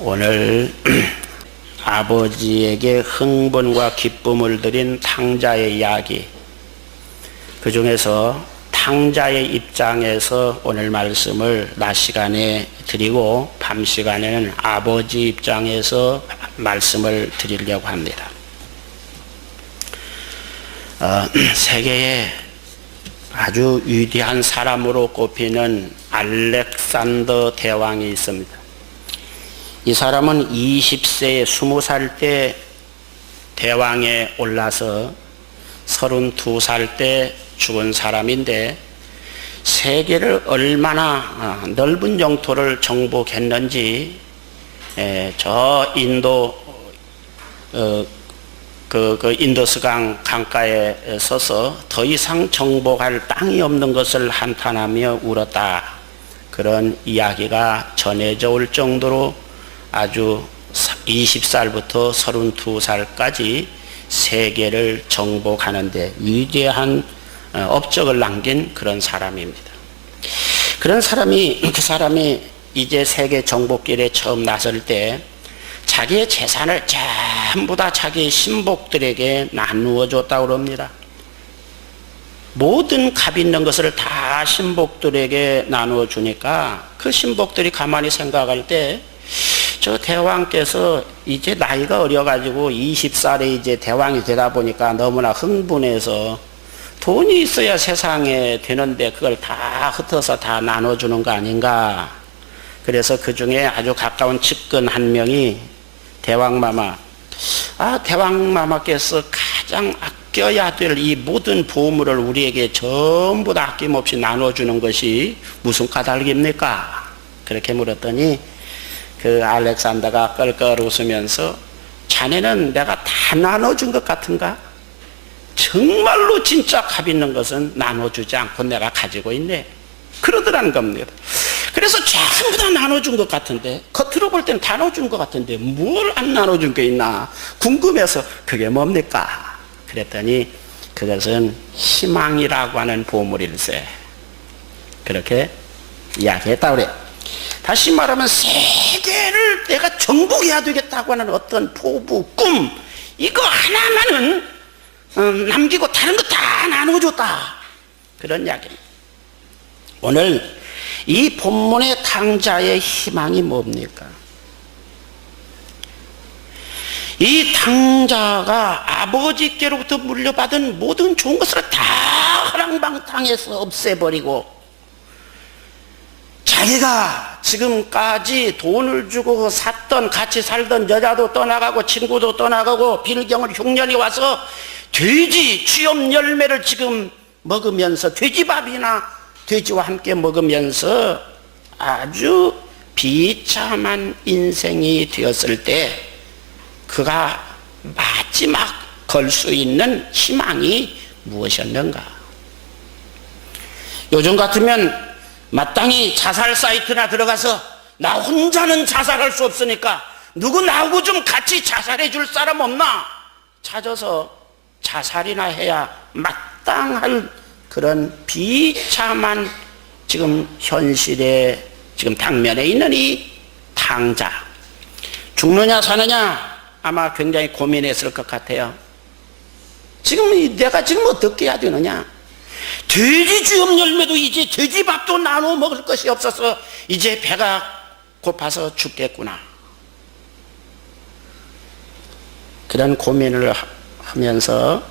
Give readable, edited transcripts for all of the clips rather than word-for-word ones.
오늘 아버지에게 흥분과 기쁨을 드린 탕자의 이야기, 그 중에서 탕자의 입장에서 오늘 말씀을 낮 시간에 드리고 밤 시간에는 아버지 입장에서 말씀을 드리려고 합니다. 세계에 아주 위대한 사람으로 꼽히는 알렉산더 대왕이 있습니다. 이 사람은 20세에 20살 때 대왕에 올라서 32살 때 죽은 사람인데, 세계를 얼마나 넓은 영토를 정복했는지 저 인도 인더스강 강가에 서서 더 이상 정복할 땅이 없는 것을 한탄하며 울었다, 그런 이야기가 전해져 올 정도로 아주 20살부터 32살까지 세계를 정복하는데 위대한 업적을 남긴 그런 사람입니다. 그 사람이 이제 세계 정복길에 처음 나설 때 자기의 재산을 전부 다 자기 신복들에게 나누어 줬다고 합니다. 모든 값 있는 것을 다 신복들에게 나누어 주니까 그 신복들이 가만히 생각할 때, 저 대왕께서 이제 나이가 어려가지고 20살에 이제 대왕이 되다 보니까 너무나 흥분해서 돈이 있어야 세상에 되는데 그걸 다 흩어서 다 나눠주는 거 아닌가. 그래서 그 중에 아주 가까운 측근 한 명이 대왕마마께서 가장 아껴야 될 이 모든 보물을 우리에게 전부 다 아낌없이 나눠주는 것이 무슨 까닭입니까? 그렇게 물었더니 그 알렉산더가 껄껄 웃으면서, 자네는 내가 다 나눠준 것 같은가? 정말로 진짜 값 있는 것은 나눠주지 않고 내가 가지고 있네, 그러더라는 겁니다. 그래서 전부 다 나눠준 것 같은데, 겉으로 볼 때는 다 나눠준 것 같은데 뭘 안 나눠준 게 있나 궁금해서, 그게 뭡니까? 그랬더니 그것은 희망이라고 하는 보물일세, 그렇게 이야기했다고 그래요. 다시 말하면 세계를 내가 정복해야 되겠다고 하는 어떤 포부, 꿈, 이거 하나만은 남기고 다른 거 다 나눠줬다, 그런 이야기입니다. 오늘 이 본문의 탕자의 희망이 뭡니까? 이 탕자가 아버지께로부터 물려받은 모든 좋은 것을 다 허랑방탕해서 없애버리고, 자기가 지금까지 돈을 주고 샀던, 같이 살던 여자도 떠나가고 친구도 떠나가고 빌경을 흉년이 와서 돼지 취업 열매를 지금 먹으면서, 돼지밥이나 돼지와 함께 먹으면서 아주 비참한 인생이 되었을 때, 그가 마지막 걸 수 있는 희망이 무엇이었는가? 요즘 같으면 마땅히 자살 사이트나 들어가서 나 혼자는 자살할 수 없으니까 누구 나하고 좀 같이 자살해 줄 사람 없나 찾아서 자살이나 해야 마땅할 그런 비참한 지금 현실에 지금 당면에 있는 이 탕자, 죽느냐 사느냐 아마 굉장히 고민했을 것 같아요. 지금 내가 지금 어떻게 해야 되느냐? 돼지 주염 열매도 이제 돼지밥도 나눠 먹을 것이 없어서 이제 배가 고파서 죽겠구나, 그런 고민을 하면서,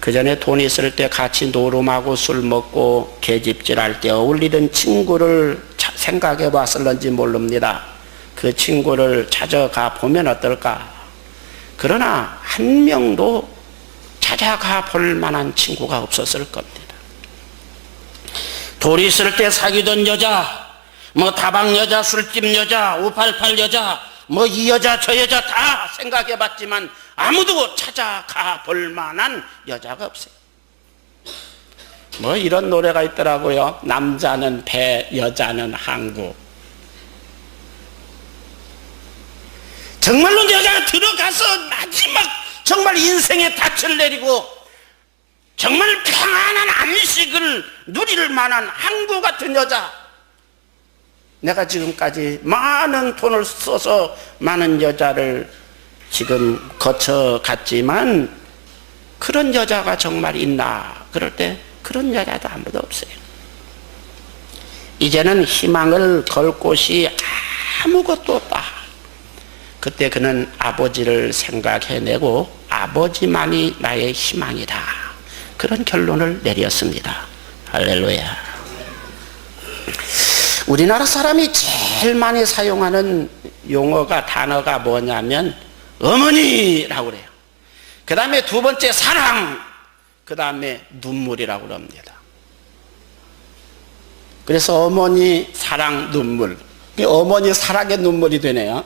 그 전에 돈 있을 때 같이 노름하고 술 먹고 계집질할 때 어울리던 친구를 생각해 봤을런지 모릅니다. 그 친구를 찾아가 보면 어떨까? 그러나 한 명도 찾아가 볼 만한 친구가 없었을 겁니다. 돌이 있을 때 사귀던 여자, 다방 여자, 술집 여자, 588 여자, 이 여자 저 여자 다 생각해 봤지만 아무도 찾아가 볼 만한 여자가 없어요. 이런 노래가 있더라고요. 남자는 배, 여자는 항구. 정말로 여자가 들어가서 마지막 정말 인생의 닻을 내리고 정말 평안한 안식을 누릴 만한 항구 같은 여자, 내가 지금까지 많은 돈을 써서 많은 여자를 지금 거쳐갔지만 그런 여자가 정말 있나? 그럴 때 그런 여자도 아무도 없어요. 이제는 희망을 걸 곳이 아무것도 없다. 그때 그는 아버지를 생각해내고 아버지만이 나의 희망이다. 그런 결론을 내렸습니다. 할렐루야. 우리나라 사람이 제일 많이 사용하는 용어가 단어가 뭐냐면 어머니라고 그래요. 그 다음에 두 번째 사랑, 그 다음에 눈물이라고 그럽니다. 그래서 어머니 사랑 눈물, 어머니 사랑의 눈물이 되네요.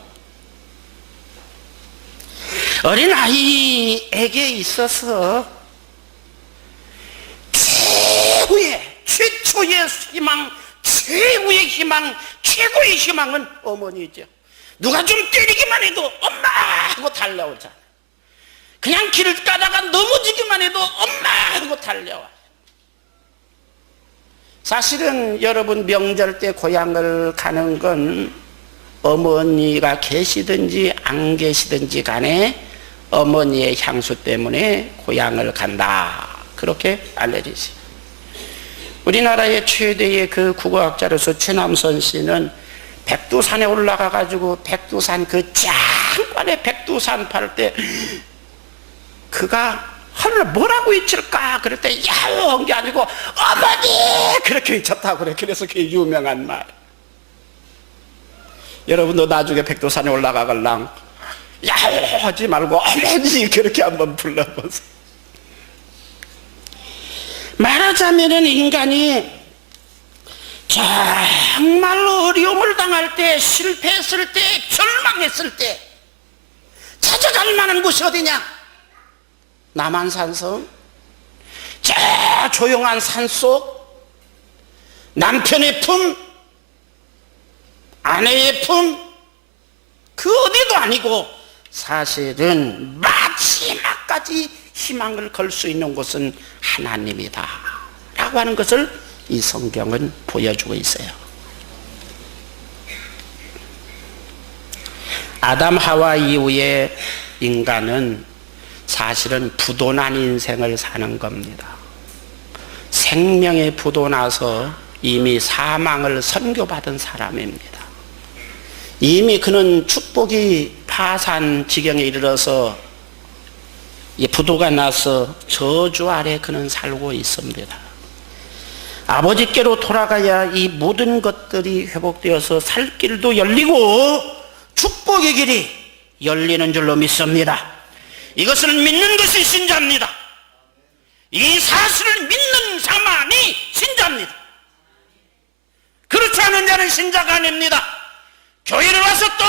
어린아이에게 있어서 최초의 희망, 최후의 희망, 최고의 희망은 어머니죠. 누가 좀 때리기만 해도 엄마 하고 달려오잖아. 그냥 길을 가다가 넘어지기만 해도 엄마 하고 달려와. 사실은 여러분 명절 때 고향을 가는 건 어머니가 계시든지 안 계시든지 간에 어머니의 향수 때문에 고향을 간다. 그렇게 알려지지. 우리나라의 최대의 그 국어학자로서 최남선 씨는 백두산에 올라가 가지고 백두산 그 장관의 백두산 팔 때 그가 하늘 뭐라고 외칠까? 그럴 때 야옹 게 아니고 어머니 그렇게 외쳤다고 그래. 그래서 그게 유명한 말. 여러분도 나중에 백두산에 올라가걸랑 야옹 하지 말고 어머니 그렇게 한번 불러보세요. 말하자면은 인간이 정말로 어려움을 당할 때, 실패했을 때, 절망했을 때 찾아갈 만한 곳이 어디냐? 남한산성, 저 조용한 산속, 남편의 품, 아내의 품, 그 어디도 아니고 사실은 마지막까지 희망을 걸 수 있는 곳은 하나님이다 라고 하는 것을 이 성경은 보여주고 있어요. 아담 하와 이후에 인간은 사실은 부도난 인생을 사는 겁니다. 생명의 부도나서 이미 사망을 선고받은 사람입니다. 이미 그는 축복이 파산 지경에 이르러서 이 부도가 나서 저주 아래 그는 살고 있습니다. 아버지께로 돌아가야 이 모든 것들이 회복되어서 살 길도 열리고 축복의 길이 열리는 줄로 믿습니다. 이것을 믿는 것이 신자입니다. 이 사실을 믿는 자만이 신자입니다. 그렇지 않은 자는 신자가 아닙니다. 교회를 와서 또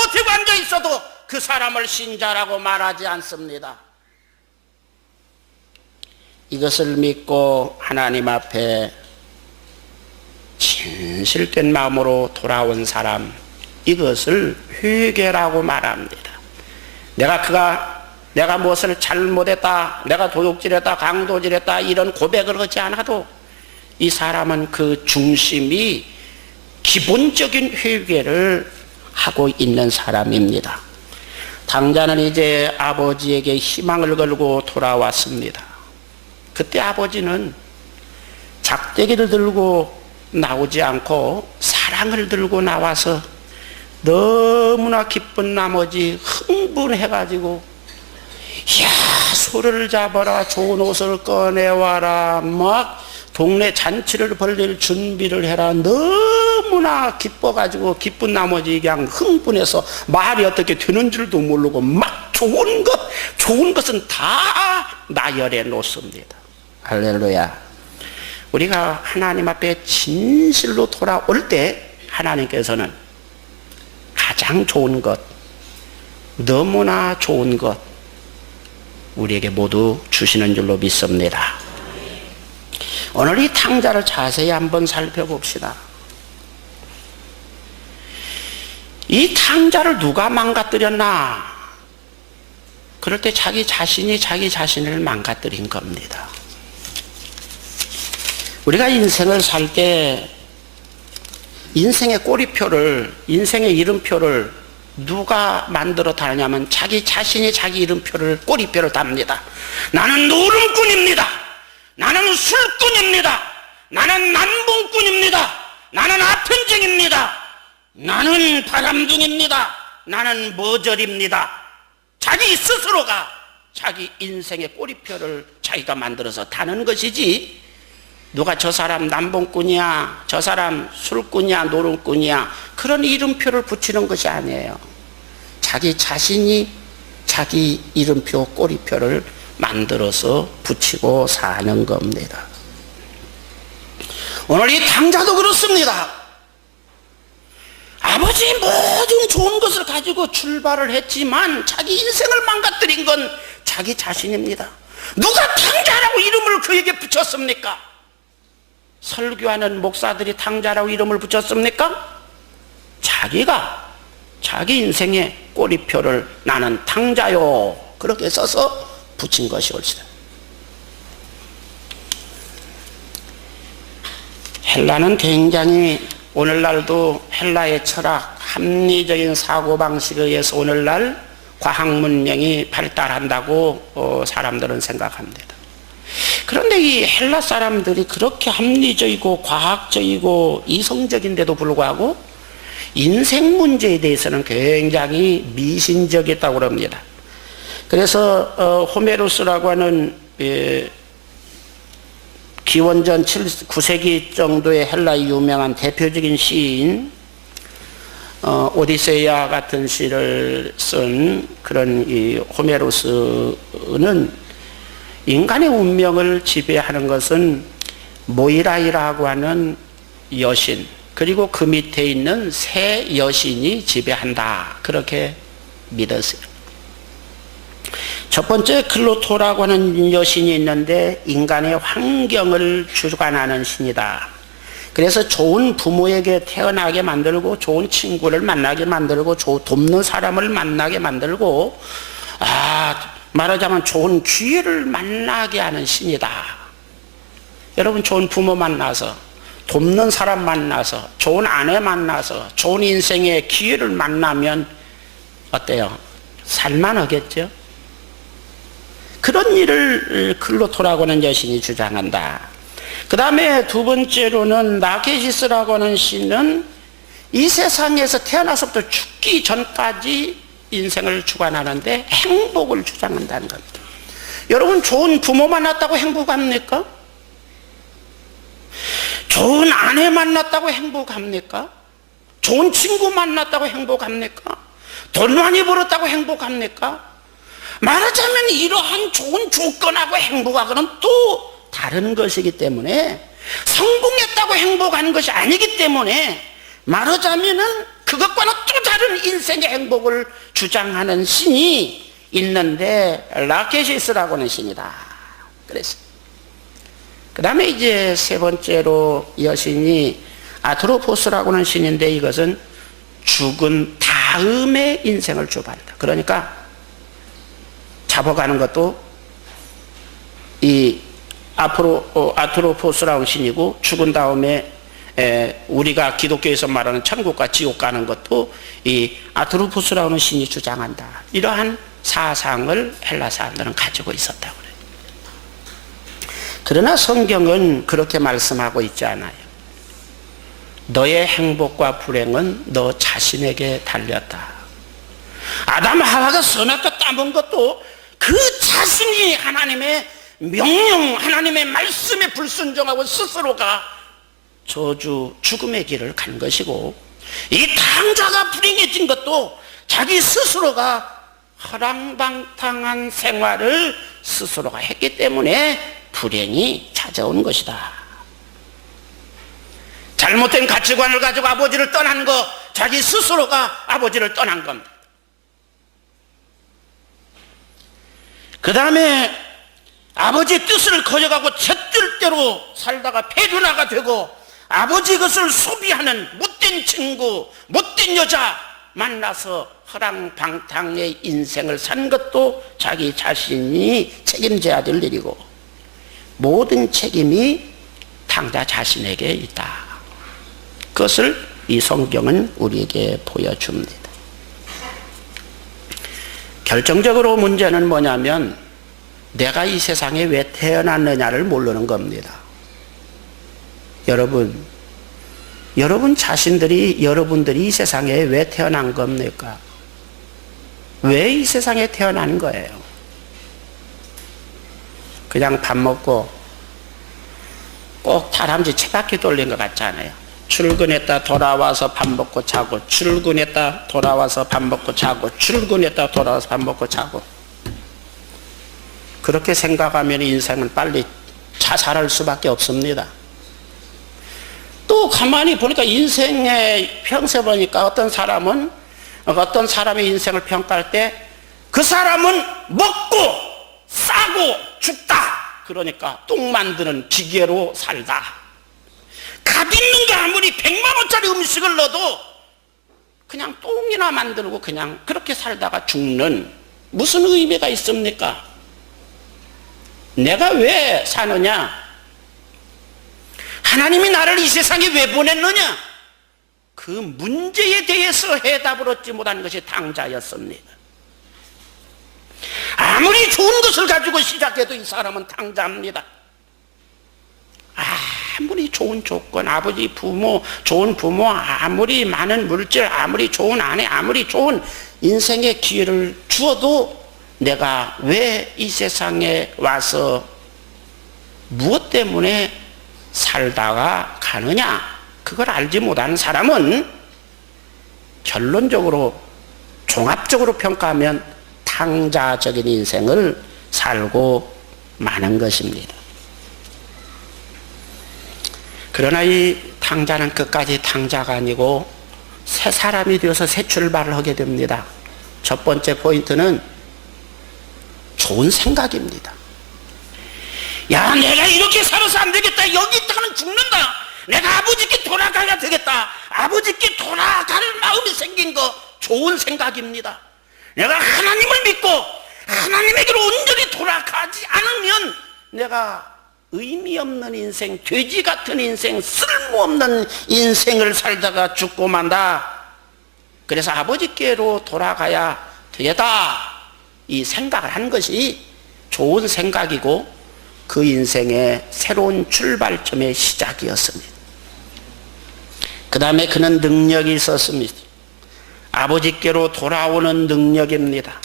버티고 앉아 있어도 그 사람을 신자라고 말하지 않습니다. 이것을 믿고 하나님 앞에 진실된 마음으로 돌아온 사람, 이것을 회개라고 말합니다. 내가 무엇을 잘못했다, 내가 도둑질했다, 강도질했다 이런 고백을 하지 않아도 이 사람은 그 중심이 기본적인 회개를 하고 있는 사람입니다. 당자는 이제 아버지에게 희망을 걸고 돌아왔습니다. 그때 아버지는 작대기를 들고 나오지 않고 사랑을 들고 나와서 너무나 기쁜 나머지 흥분해가지고 야 소를 잡아라, 좋은 옷을 꺼내와라, 막 동네 잔치를 벌릴 준비를 해라. 너무나 기뻐가지고 기쁜 나머지 그냥 흥분해서 말이 어떻게 되는 줄도 모르고 막 좋은 것은 다 나열해 놓습니다. 할렐루야. 우리가 하나님 앞에 진실로 돌아올 때 하나님께서는 가장 좋은 것, 너무나 좋은 것 우리에게 모두 주시는 줄로 믿습니다. 오늘 이 탕자를 자세히 한번 살펴봅시다. 이 탕자를 누가 망가뜨렸나? 그럴 때 자기 자신이 자기 자신을 망가뜨린 겁니다. 우리가 인생을 살 때 인생의 꼬리표를, 인생의 이름표를 누가 만들어 다냐면 자기 자신이 자기 이름표를, 꼬리표를 답니다. 나는 노름꾼입니다. 나는 술꾼입니다. 나는 남봉꾼입니다. 나는 아편쟁입니다. 나는 바람둥입니다. 나는 머저리입니다. 자기 스스로가 자기 인생의 꼬리표를 자기가 만들어서 다는 것이지, 누가 저 사람 남봉꾼이야, 저 사람 술꾼이야, 노름꾼이야, 그런 이름표를 붙이는 것이 아니에요. 자기 자신이 자기 이름표, 꼬리표를 만들어서 붙이고 사는 겁니다. 오늘 이 당자도 그렇습니다. 아버지 모든 좋은 것을 가지고 출발을 했지만 자기 인생을 망가뜨린 건 자기 자신입니다. 누가 당자라고 이름을 그에게 붙였습니까? 설교하는 목사들이 당자라고 이름을 붙였습니까? 자기가 자기 인생의 꼬리표를 나는 당자요 그렇게 써서 붙인 것이 옳시다. 헬라는 굉장히, 오늘날도 헬라의 철학, 합리적인 사고방식에 의해서 오늘날 과학문명이 발달한다고 사람들은 생각합니다. 그런데 이 헬라 사람들이 그렇게 합리적이고 과학적이고 이성적인데도 불구하고 인생 문제에 대해서는 굉장히 미신적이었다고 합니다. 그래서 호메로스라고 하는 기원전 9세기 정도의 헬라의 유명한 대표적인 시인, 오디세이아 같은 시를 쓴 그런 이 호메로스는 인간의 운명을 지배하는 것은 모이라이라고 하는 여신, 그리고 그 밑에 있는 새 여신이 지배한다, 그렇게 믿었어요. 첫 번째 클로토라고 하는 여신이 있는데 인간의 환경을 주관하는 신이다. 그래서 좋은 부모에게 태어나게 만들고, 좋은 친구를 만나게 만들고, 돕는 사람을 만나게 만들고, 말하자면 좋은 기회를 만나게 하는 신이다. 여러분, 좋은 부모 만나서, 돕는 사람 만나서, 좋은 아내 만나서, 좋은 인생의 기회를 만나면 어때요? 살만하겠죠? 그런 일을 클로토라고 하는 여신이 주장한다. 그 다음에 두 번째로는 나케시스라고 하는 신은 이 세상에서 태어나서부터 죽기 전까지 인생을 주관하는데 행복을 주장한다는 겁니다. 여러분, 좋은 부모 만났다고 행복합니까? 좋은 아내 만났다고 행복합니까? 좋은 친구 만났다고 행복합니까? 돈 많이 벌었다고 행복합니까? 말하자면 이러한 좋은 조건하고 행복하고는 또 다른 것이기 때문에, 성공했다고 행복하는 것이 아니기 때문에, 말하자면은 그것과는 또 다른 인생의 행복을 주장하는 신이 있는데 라케시스라고 하는 신이다. 그래서 그 다음에 이제 세 번째로 여신이 아트로포스라고 하는 신인데, 이것은 죽은 다음에 인생을 주관한다. 그러니까 잡아가는 것도 이 아트로포스라는 신이고, 죽은 다음에 우리가 기독교에서 말하는 천국과 지옥 가는 것도 이 아트로포스라는 신이 주장한다. 이러한 사상을 헬라 사람들은 가지고 있었다고 그래요. 그러나 성경은 그렇게 말씀하고 있지 않아요. 너의 행복과 불행은 너 자신에게 달렸다. 아담 하와가 선악과 따먹은 것도 그 자신이 하나님의 명령, 하나님의 말씀에 불순종하고 스스로가 저주, 죽음의 길을 간 것이고, 이 당자가 불행해진 것도 자기 스스로가 허랑방탕한 생활을 스스로가 했기 때문에 불행이 찾아온 것이다. 잘못된 가치관을 가지고 아버지를 떠난 거, 자기 스스로가 아버지를 떠난 겁니다. 그 다음에 아버지의 뜻을 거역하고 잿뜰대로 살다가 폐륜화가 되고, 아버지 것을 소비하는 못된 친구, 못된 여자 만나서 허랑방탕의 인생을 산 것도 자기 자신이 책임져야 될 일이고, 모든 책임이 당자 자신에게 있다. 그것을 이 성경은 우리에게 보여줍니다. 결정적으로 문제는 뭐냐면 내가 이 세상에 왜 태어났느냐를 모르는 겁니다. 여러분 여러분들이 이 세상에 왜 태어난 겁니까? 왜 이 세상에 태어난 거예요? 그냥 밥 먹고 꼭 다람쥐 쳇바퀴 돌린 것 같지 않아요? 출근했다 돌아와서 밥 먹고 자고, 출근했다 돌아와서 밥 먹고 자고, 출근했다 돌아와서 밥 먹고 자고. 그렇게 생각하면 인생은 빨리 자살할 수밖에 없습니다. 또 가만히 보니까 인생의 평생 보니까 어떤 사람의 인생을 평가할 때 그 사람은 먹고 싸고 죽다. 그러니까 똥 만드는 기계로 살다. 값 있는 거 아무리 100만 원짜리 음식을 넣어도 그냥 똥이나 만들고 그냥 그렇게 살다가 죽는, 무슨 의미가 있습니까? 내가 왜 사느냐? 하나님이 나를 이 세상에 왜 보냈느냐? 그 문제에 대해서 해답을 얻지 못한 것이 탕자였습니다. 아무리 좋은 것을 가지고 시작해도 이 사람은 탕자입니다. 아무리 좋은 조건, 아버지, 부모, 좋은 부모, 아무리 많은 물질, 아무리 좋은 아내, 아무리 좋은 인생의 기회를 주어도 내가 왜 이 세상에 와서 무엇 때문에 살다가 가느냐, 그걸 알지 못하는 사람은 결론적으로 종합적으로 평가하면 탕자적인 인생을 살고 마는 것입니다. 그러나 이 탕자는 끝까지 탕자가 아니고 새 사람이 되어서 새 출발을 하게 됩니다. 첫 번째 포인트는 좋은 생각입니다. 야, 내가 이렇게 살아서 안 되겠다. 여기 있다가는 죽는다. 내가 아버지께 돌아가야 되겠다. 아버지께 돌아갈 마음이 생긴 거 좋은 생각입니다. 내가 하나님을 믿고 하나님에게로 온전히 돌아가지 않으면 내가 의미 없는 인생, 돼지 같은 인생, 쓸모없는 인생을 살다가 죽고 만다. 그래서 아버지께로 돌아가야 되겠다. 이 생각을 한 것이 좋은 생각이고 그 인생의 새로운 출발점의 시작이었습니다. 그 다음에 그는 능력이 있었습니다. 아버지께로 돌아오는 능력입니다.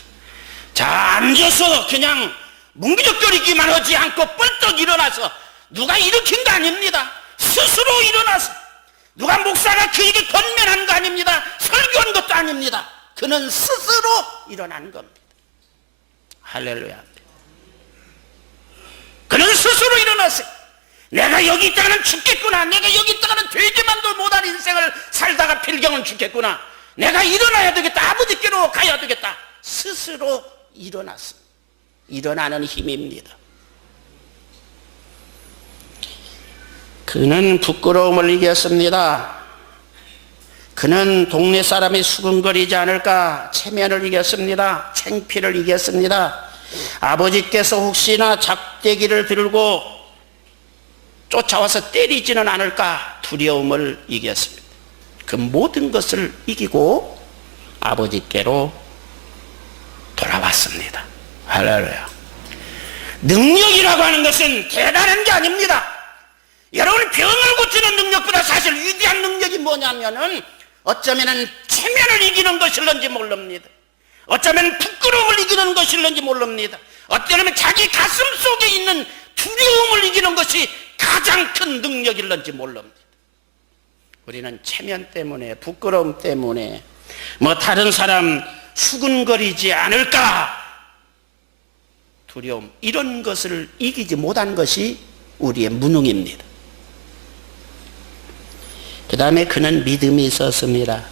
자, 앉아서 그냥 뭉기적거리기만 하지 않고 뻘떡 일어나서, 누가 일으킨 거 아닙니다. 스스로 일어나서, 누가 목사가 그에게 권면한 거 아닙니다. 설교한 것도 아닙니다. 그는 스스로 일어난 겁니다. 할렐루야. 그는 스스로 일어났어요. 내가 여기 있다가는 죽겠구나. 내가 여기 있다가는 되지만도 못한 인생을 살다가 필경은 죽겠구나. 내가 일어나야 되겠다. 아버지께로 가야 되겠다. 스스로 일어났습니다. 일어나는 힘입니다. 그는 부끄러움을 이겼습니다. 그는 동네 사람이 수근거리지 않을까 체면을 이겼습니다. 창피를 이겼습니다. 아버지께서 혹시나 작대기를 들고 쫓아와서 때리지는 않을까 두려움을 이겼습니다. 그 모든 것을 이기고 아버지께로 돌아왔습니다. 할렐루야. 능력이라고 하는 것은 대단한 게 아닙니다. 여러분, 병을 고치는 능력보다 사실 위대한 능력이 뭐냐면은 어쩌면은 체면을 이기는 것일런지 모릅니다. 어쩌면 부끄러움을 이기는 것일런지 모릅니다. 어쩌면 자기 가슴 속에 있는 두려움을 이기는 것이 가장 큰 능력일런지 모릅니다. 우리는 체면 때문에, 부끄러움 때문에, 다른 사람 수근거리지 않을까 두려움, 이런 것을 이기지 못한 것이 우리의 무능입니다. 그 다음에 그는 믿음이 있었습니다.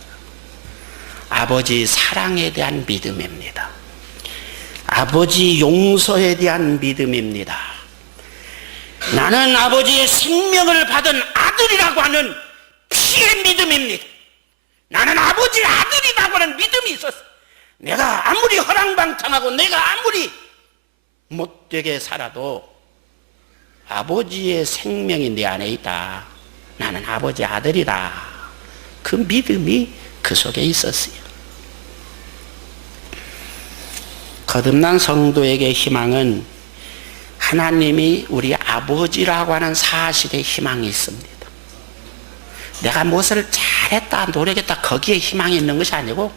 아버지 사랑에 대한 믿음입니다. 아버지 용서에 대한 믿음입니다. 나는 아버지의 생명을 받은 아들이라고 하는 피의 믿음입니다. 나는 아버지의 아들이라고 하는 믿음이 있었어. 내가 아무리 허랑방탕하고 내가 아무리 못되게 살아도 아버지의 생명이 내 안에 있다. 나는 아버지 아들이다. 그 믿음이 그 속에 있었어요. 거듭난 성도에게 희망은 하나님이 우리 아버지라고 하는 사실에 희망이 있습니다. 내가 무엇을 잘했다 노력했다 거기에 희망이 있는 것이 아니고,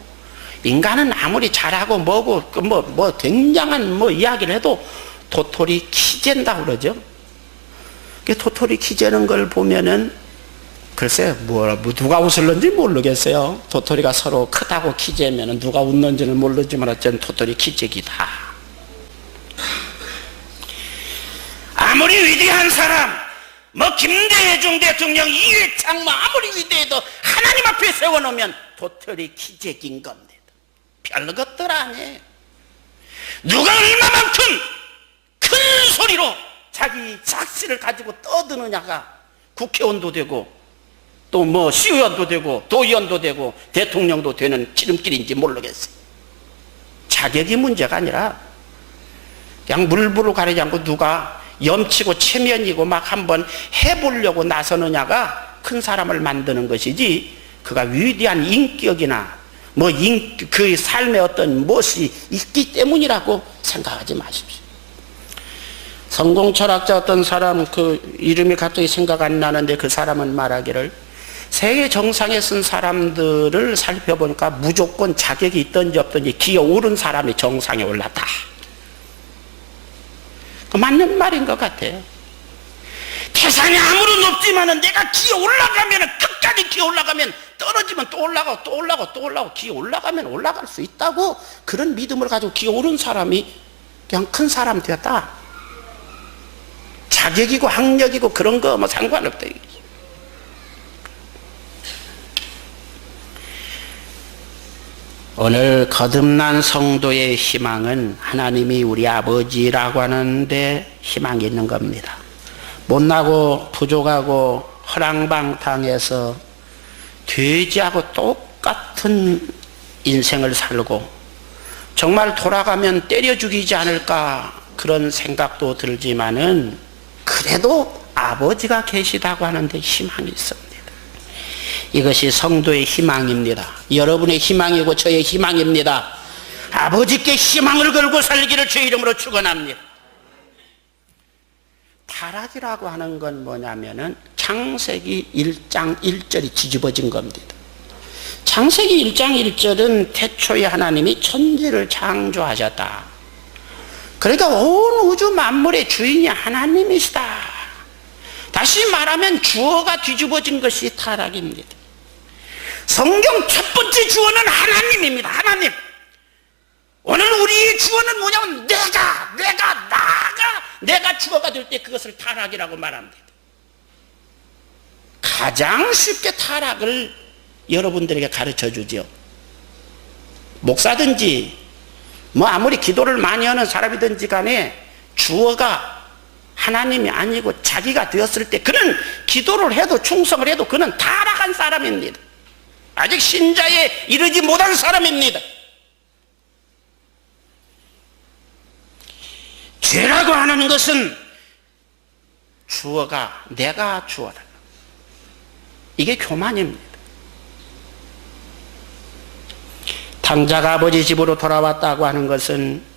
인간은 아무리 잘하고 뭐고 굉장한 이야기를 해도 도토리 키재다 그러죠. 도토리 키재는 걸 보면은 글쎄 누가 웃을는지 모르겠어요. 도토리가 서로 크다고 키재면은 누가 웃는지는 모르지만 어쨌든 도토리 키재기다. 아무리 위대한 사람, 김대중 대통령, 이회창 아무리 위대해도 하나님 앞에 세워놓으면 도토리 키재기인 겁니다. 별것들 아니에요. 누가 얼마만큼 큰 소리로 자기 작시를 가지고 떠드느냐가 국회의원도 되고 또 시의원도 되고 도의원도 되고 대통령도 되는 지름길인지 모르겠어요. 자격이 문제가 아니라 그냥 물불을 가리지 않고 누가 염치고 체면이고 막 한번 해보려고 나서느냐가 큰 사람을 만드는 것이지, 그가 위대한 인격이나 그 삶에 어떤 무엇이 있기 때문이라고 생각하지 마십시오. 성공 철학자 어떤 사람, 그 이름이 갑자기 생각 안 나는데, 그 사람은 말하기를 세계 정상에 쓴 사람들을 살펴보니까 무조건 자격이 있든지 없든지 기어오른 사람이 정상에 올랐다. 맞는 말인 것 같아요. 태산이 아무리 높지만은 내가 기어 올라가면, 끝까지 기어 올라가면, 떨어지면 또 올라가고 또 올라가고 또 올라가고 기어 올라가면 올라갈 수 있다고, 그런 믿음을 가지고 기어 오른 사람이 그냥 큰 사람 되었다. 자격이고 학력이고 그런 거 상관없다. 오늘 거듭난 성도의 희망은 하나님이 우리 아버지라고 하는데 희망이 있는 겁니다. 못나고 부족하고 허랑방탕해서 돼지하고 똑같은 인생을 살고 정말 돌아가면 때려 죽이지 않을까 그런 생각도 들지만은, 그래도 아버지가 계시다고 하는데 희망이 있습니다. 이것이 성도의 희망입니다. 여러분의 희망이고 저의 희망입니다. 아버지께 희망을 걸고 살기를 주의 이름으로 축원합니다. 타락이라고 하는 건 뭐냐면은 창세기 1장 1절이 뒤집어진 겁니다. 창세기 1장 1절은 태초에 하나님이 천지를 창조하셨다. 그러니까 온 우주 만물의 주인이 하나님이시다. 다시 말하면 주어가 뒤집어진 것이 타락입니다. 성경 첫 번째 주어는 하나님입니다. 하나님. 오늘 우리의 주어는 뭐냐면 내가 주어가 될 때 그것을 타락이라고 말합니다. 가장 쉽게 타락을 여러분들에게 가르쳐 주죠. 목사든지 아무리 기도를 많이 하는 사람이든지 간에 주어가 하나님이 아니고 자기가 되었을 때 그는 기도를 해도 충성을 해도 그는 타락한 사람입니다. 아직 신자에 이르지 못한 사람입니다. 죄라고 하는 것은 주어가 내가 주어다. 이게 교만입니다. 당자가 아버지 집으로 돌아왔다고 하는 것은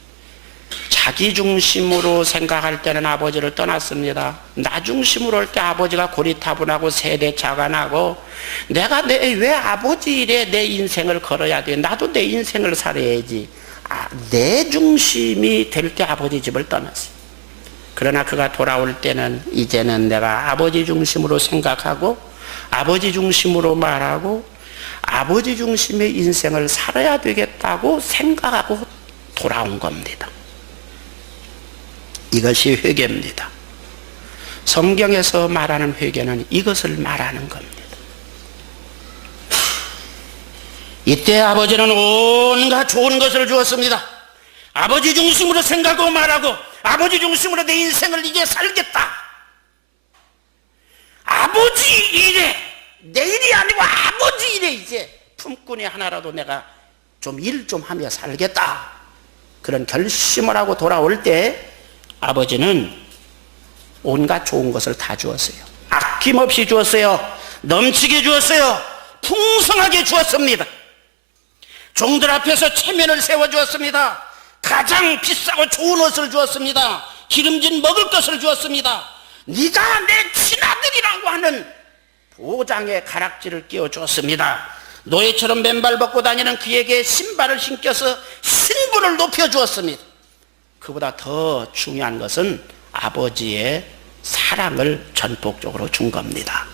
자기 중심으로 생각할 때는 아버지를 떠났습니다. 나 중심으로 할 때 아버지가 고리타분하고 세대차가 나고, 내가 왜 아버지 일에 내 인생을 걸어야 돼? 나도 내 인생을 살아야지. 내 중심이 될 때 아버지 집을 떠났어요. 그러나 그가 돌아올 때는 이제는 내가 아버지 중심으로 생각하고 아버지 중심으로 말하고 아버지 중심의 인생을 살아야 되겠다고 생각하고 돌아온 겁니다. 이것이 회개입니다. 성경에서 말하는 회개는 이것을 말하는 겁니다. 이때 아버지는 온갖 좋은 것을 주었습니다. 아버지 중심으로 생각하고 말하고 아버지 중심으로 내 인생을 이제 살겠다. 아버지 일에, 내 일이 아니고 아버지 일에 이제 품꾼이 하나라도 내가 좀 일 좀 하며 살겠다. 그런 결심을 하고 돌아올 때 아버지는 온갖 좋은 것을 다 주었어요. 아낌없이 주었어요. 넘치게 주었어요. 풍성하게 주었습니다. 종들 앞에서 체면을 세워주었습니다. 가장 비싸고 좋은 옷을 주었습니다. 기름진 먹을 것을 주었습니다. 네가 내 친아들이라고 하는 보장의 가락지를 끼워주었습니다. 노예처럼 맨발 벗고 다니는 그에게 신발을 신겨서 신분을 높여주었습니다. 그보다 더 중요한 것은 아버지의 사랑을 전폭적으로 준 겁니다.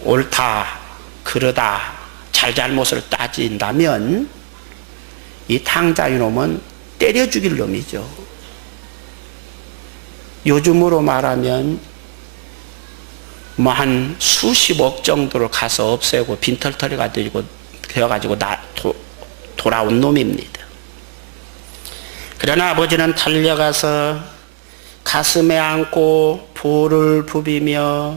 옳다, 그러다, 잘잘못을 따진다면 이 탕자 이놈은 때려 죽일 놈이죠. 요즘으로 말하면 뭐 한 수십억 정도를 가서 없애고 빈털터리가 되어가지고 돌아온 놈입니다. 그러나 아버지는 달려가서 가슴에 안고 볼을 부비며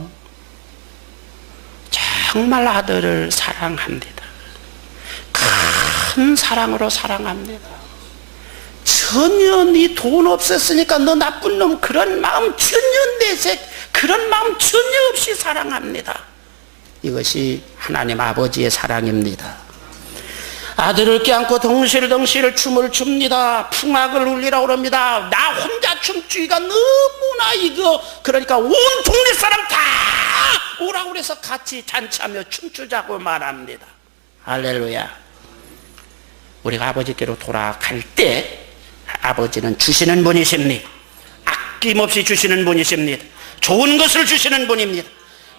정말 아들을 사랑합니다. 큰 사랑으로 사랑합니다. 전혀 네 돈 없었으니까 너 나쁜 놈 그런 마음 전혀 내색 그런 마음 전혀 없이 사랑합니다. 이것이 하나님 아버지의 사랑입니다. 아들을 껴안고 덩실덩실 춤을 춥니다. 풍악을 울리라고 그럽니다. 나 혼자 춤추기가 너무나 그러니까 온 동네 사람 다 오라고 그래서 같이 잔치하며 춤추자고 말합니다. 할렐루야. 우리가 아버지께로 돌아갈 때 아버지는 주시는 분이십니다. 아낌없이 주시는 분이십니다. 좋은 것을 주시는 분입니다.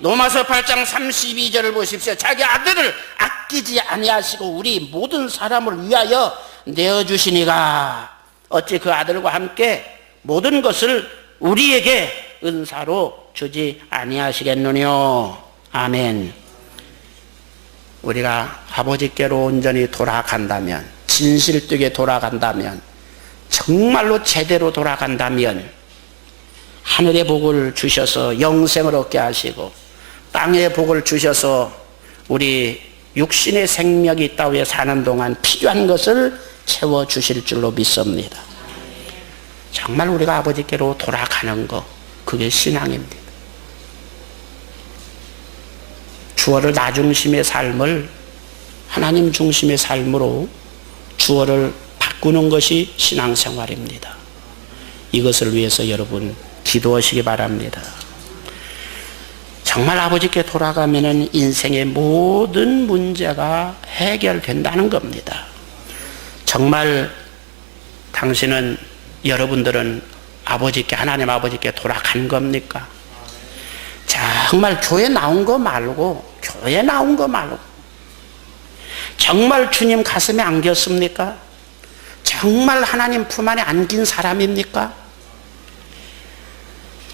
로마서 8장 32절을 보십시오. 자기 아들을 아끼지 아니하시고 우리 모든 사람을 위하여 내어주시니가 어찌 그 아들과 함께 모든 것을 우리에게 은사로 주지 아니하시겠느뇨. 아멘. 우리가 아버지께로 온전히 돌아간다면, 진실되게 돌아간다면, 정말로 제대로 돌아간다면 하늘의 복을 주셔서 영생을 얻게 하시고 땅의 복을 주셔서 우리 육신의 생명이 이 땅에 사는 동안 필요한 것을 채워주실 줄로 믿습니다. 정말 우리가 아버지께로 돌아가는 것, 그게 신앙입니다. 주어를 나 중심의 삶을 하나님 중심의 삶으로 주어를 바꾸는 것이 신앙생활입니다. 이것을 위해서 여러분 기도하시기 바랍니다. 정말 아버지께 돌아가면 인생의 모든 문제가 해결된다는 겁니다. 정말 당신은, 여러분들은 아버지께, 하나님 아버지께 돌아간 겁니까? 정말 교회 나온 거 말고 정말 주님 가슴에 안겼습니까? 정말 하나님 품 안에 안긴 사람입니까?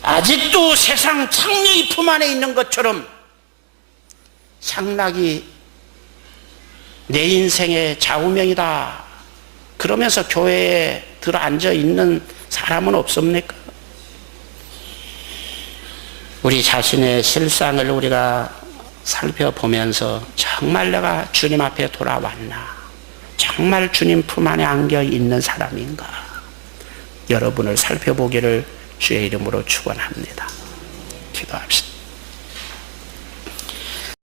아직도 세상 창녀의 품 안에 있는 것처럼 향락이 내 인생의 좌우명이다 그러면서 교회에 들어앉아 있는 사람은 없습니까? 우리 자신의 실상을 우리가 살펴보면서 정말 내가 주님 앞에 돌아왔나? 정말 주님 품 안에 안겨 있는 사람인가? 여러분을 살펴보기를 주의 이름으로 축원합니다. 기도합시다.